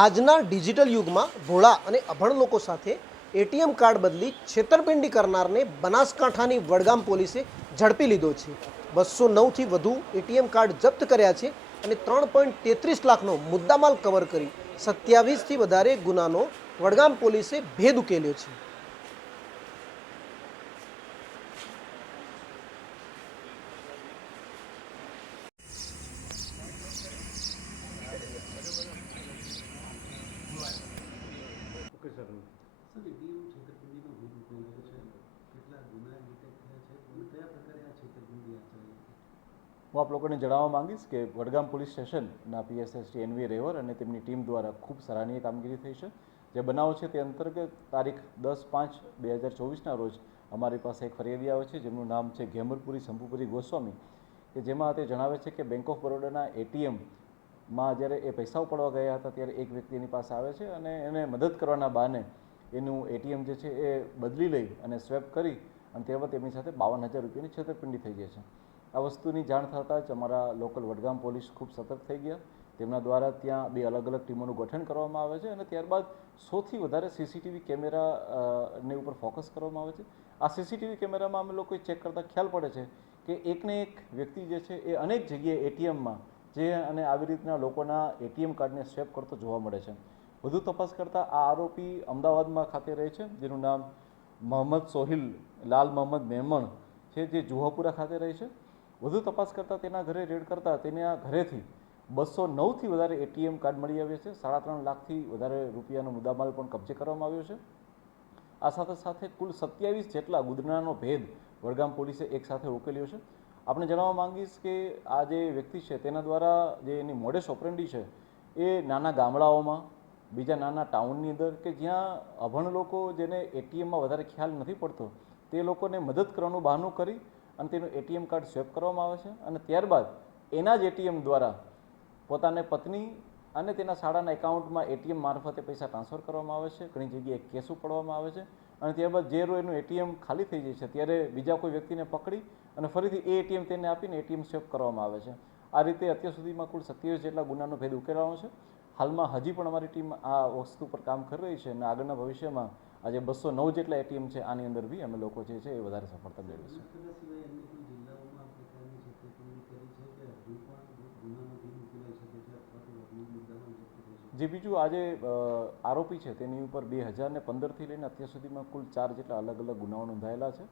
આજના ડિજિટલ યુગમાં ભોળા અને અભણ લોકો સાથે એટીએમ કાર્ડ બદલી છેતરપિંડી કરનારને બનાસકાંઠાની વડગામ પોલીસે ઝડપી લીધો છે. બસો નવથી વધુ એટીએમ કાર્ડ જપ્ત કર્યા છે અને ત્રણ પોઈન્ટ તેત્રીસ લાખનો મુદ્દામાલ કવર કરી સત્યાવીસથી વધારે ગુનાનો વડગામ પોલીસે ભેદ ઉકેલ્યો છે. હું આપ લોકોને જણાવવા માંગીશ કે વડગામ પોલીસ સ્ટેશનના પીએસએસટી એનવી રેવર અને તેમની ટીમ દ્વારા ખૂબ સરાહનીય કામગીરી થઈ છે. જે બનાવ છે તે અંતર્ગત તારીખ દસ પાંચ બે હજાર ચોવીસના રોજ અમારી પાસે એક ફરિયાદી આવે છે જેમનું નામ છે ઘેમરપુરી શંભુપુરી ગોસ્વામી કે જેમાં તે જણાવે છે કે બેંક ઓફ બરોડાના એટીએમમાં જ્યારે એ પૈસા ઉપાડવા ગયા હતા, ત્યારે એક વ્યક્તિ એની પાસે આવે છે અને એને મદદ કરવાના બહાને એનું એટીએમ જે છે એ બદલી લઈ અને સ્વેપ કરી અને ત્યારબાદ એમની સાથે બાવન હજાર રૂપિયાની છેતરપિંડી થઈ જાય છે. આ વસ્તુની જાણ થતાં જ અમારા લોકલ વડગામ પોલીસ ખૂબ સતર્ક થઈ ગયા. તેમના દ્વારા ત્યાં બે અલગ અલગ ટીમોનું ગઠન કરવામાં આવે છે અને ત્યારબાદ સૌથી વધારે સીસીટીવી કેમેરા ને ઉપર ફોકસ કરવામાં આવે છે. આ સીસીટીવી કેમેરામાં અમે લોકો ચેક કરતાં ખ્યાલ પડે છે કે એકને એક વ્યક્તિ જે છે એ અનેક જગ્યાએ એટીએમમાં જે અને આવી રીતના લોકોના એટીએમ કાર્ડને સ્વેપ કરતો જોવા મળે છે. વધુ તપાસ કરતાં આ આરોપી અમદાવાદમાં ખાતે રહે છે, જેનું નામ મોહમ્મદ સોહિલ લાલ મોહમ્મદ મેમણ છે, જે જુહાપુરા ખાતે રહે છે. વધુ તપાસ કરતાં તેના ઘરે રેડ કરતાં તેના ઘરેથી બસો નવથી વધારે એટીએમ કાર્ડ મળી આવ્યા છે. સાડા ત્રણ લાખથી વધારે રૂપિયાનો મુદ્દામાલ પણ કબજે કરવામાં આવ્યો છે. આ સાથે સાથે કુલ સત્યાવીસ જેટલા ગુદનાનો ભેદ વડગામ પોલીસે એક સાથે ઉકેલ્યો છે. આપણે જણાવવા માંગીશ કે આ જે વ્યક્તિ છે, તેના દ્વારા જે એની મોડેસ ઓપરેન્ડી છે, એ નાના ગામડાઓમાં, બીજા નાના ટાઉનની અંદર કે જ્યાં અભણ લોકો જેને એટીએમમાં વધારે ખ્યાલ નથી પડતો, તે લોકોને મદદ કરવાનું બહાનું કરી અને તેનું એટીએમ કાર્ડ સ્વેપ કરવામાં આવે છે અને ત્યારબાદ એના જ એટીએમ દ્વારા પોતાને પત્ની અને તેના શાળાના એકાઉન્ટમાં એટીએમ મારફતે પૈસા ટ્રાન્સફર કરવામાં આવે છે, ઘણી જગ્યાએ કેસ ઉપાડવામાં આવે છે અને ત્યારબાદ જે એનું એટીએમ ખાલી થઈ જાય છે, ત્યારે બીજા કોઈ વ્યક્તિને પકડી અને ફરીથી એ એટીએમ તેને આપીને એટીએમ સ્વેપ કરવામાં આવે છે. આ રીતે અત્યાર સુધીમાં કુલ સત્યાવીસ જેટલા ગુનાનો ભેદ ઉકેલાવાનો છે. હાલમાં હજી પણ અમારી ટીમ આ વસ્તુ પર કામ કરી રહી છે અને આગળના ભવિષ્યમાં આજે બસો નવ જેટલા એટીએમ છે આની અંદર બી અમે લોકો જે છે એ વધારે સફળતા મેળવીશું. જે બીજું આજે આરોપી છે તેની ઉપર બે હજાર ને પંદરથી લઈને અત્યાર સુધીમાં કુલ ચાર જેટલા અલગ અલગ ગુનાઓ નોંધાયેલા છે.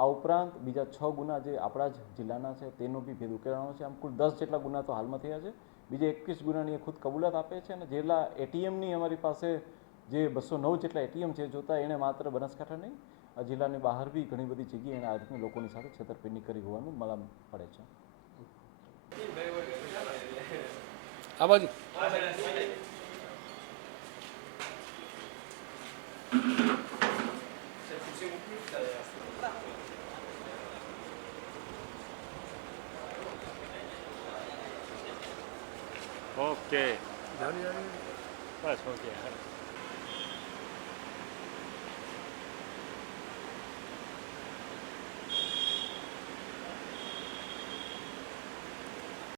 આ ઉપરાંત બીજા છ ગુના જે આપણા જ જિલ્લાના છે, તેનો બી ભેદ ઉકેલવાનો છે. આમ કુલ દસ જેટલા ગુના તો હાલમાં થયા છે. બીજા એકવીસ ગુનાની એ ખુદ કબૂલાત આપે છે અને જેટલા એટીએમની અમારી પાસે જે બસો નવ જેટલા એટીએમ છે જોતા એણે માત્ર બનાસકાંઠા નહીં, આ જિલ્લાની બહાર બી ઘણી બધી જગ્યાએ એણે આ રીતની લોકોની સાથે છેતરપિંડી કરી હોવાનું મલામ પડે છે. આ બાજુ. ઓકે બસ ઓકે